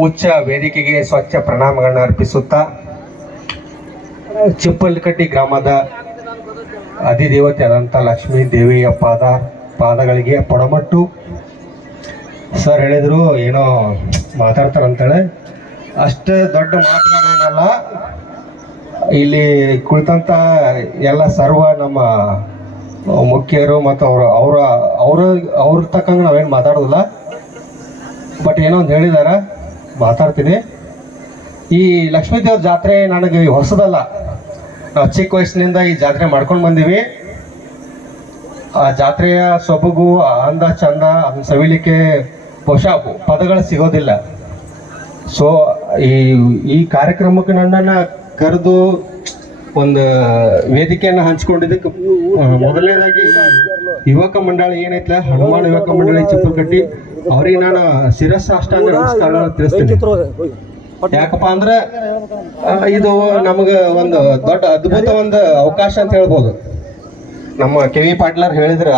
ಉಚ್ಚ ವೇದಿಕೆಗೆ ಸ್ವಚ್ಛ ಪ್ರಣಾಮಗಳನ್ನು ಅರ್ಪಿಸುತ್ತಾ, ಚಿಪ್ಪಲ್ಕಟ್ಟಿ ಗ್ರಾಮದ ಅಧಿದೇವತೆ ಆದಂಥ ಲಕ್ಷ್ಮೀ ದೇವಿಯ ಪಾದ, ಪಾದಗಳಿಗೆ ಪೊಡಮಟ್ಟು. ಸರ್ ಹೇಳಿದ್ರು ಏನೋ ಮಾತಾಡ್ತಾರಂತೇಳಿ ಅಷ್ಟೇ ದೊಡ್ಡ ಮಾತುಗಳೇನಲ್ಲ ಇಲ್ಲಿ ಕುಳಿತಂತ ಎಲ್ಲ ಸರ್ವ ನಮ್ಮ ಮುಖ್ಯರು ಮತ್ತು ಅವರು, ಅವರ ಅವರ, ಅವ್ರ ತಕ್ಕಂಗೆ ನಾವೇನು ಮಾತಾಡೋದಿಲ್ಲ. ಬಟ್ ಏನೋ ಒಂದು ಹೇಳಿದಾರ. ಮಾತಾಡ್ತೀನಿ. ಈ ಲಕ್ಷ್ಮೀ ದೇವ್ರ ಜಾತ್ರೆ ನನಗೆ ಹೊಸದಲ್ಲ. ನಾವು ಚಿಕ್ಕ ವಯಸ್ಸಿನಿಂದ ಈ ಜಾತ್ರೆ ಮಾಡ್ಕೊಂಡು ಬಂದೀವಿ. ಆ ಜಾತ್ರೆಯ ಸೊಬಗು ಅಂದ, ಚಂದ, ಅದನ್ನ ಸವಿಲಿಕ್ಕೆ ಬಹುಶಃ ಪದಗಳು ಸಿಗೋದಿಲ್ಲ. ಸೊ ಈ ಈ ಕಾರ್ಯಕ್ರಮಕ್ಕೆ ನನ್ನನ್ನು ಕರೆದು ಒಂದು ವೇದಿಕೆಯನ್ನು ಹಂಚಿಕೊಂಡಿದ್ದಕ್ಕೆ ಮೊದಲನೇದಾಗಿ ಯುವಕ ಮಂಡಳಿ ಏನೈತಲ್ಲ ಹನುಮಾನ್ ಯುವಕ ಮಂಡಳಿ ಚಿಪ್ಪುಕಟ್ಟಿ. ಅವ್ರಿಗೆ ನಾನು ಶಿರಸ್ ಅಷ್ಟಾಂಗ ನಮಸ್ಕಾರ ತಿಳಿಸ್ತೀನಿ. ಯಾಕಪ್ಪ ಅಂದ್ರೆ ಇದು ನಮಗೆ ಒಂದು ದೊಡ್ಡ ಅದ್ಭುತ ಒಂದು ಅವಕಾಶ ಅಂತ ಹೇಳ್ಬೋದು. ನಮ್ಮ ಕೆ ವಿ ಪಾಟ್ಲರ್ ಹೇಳಿದ್ರು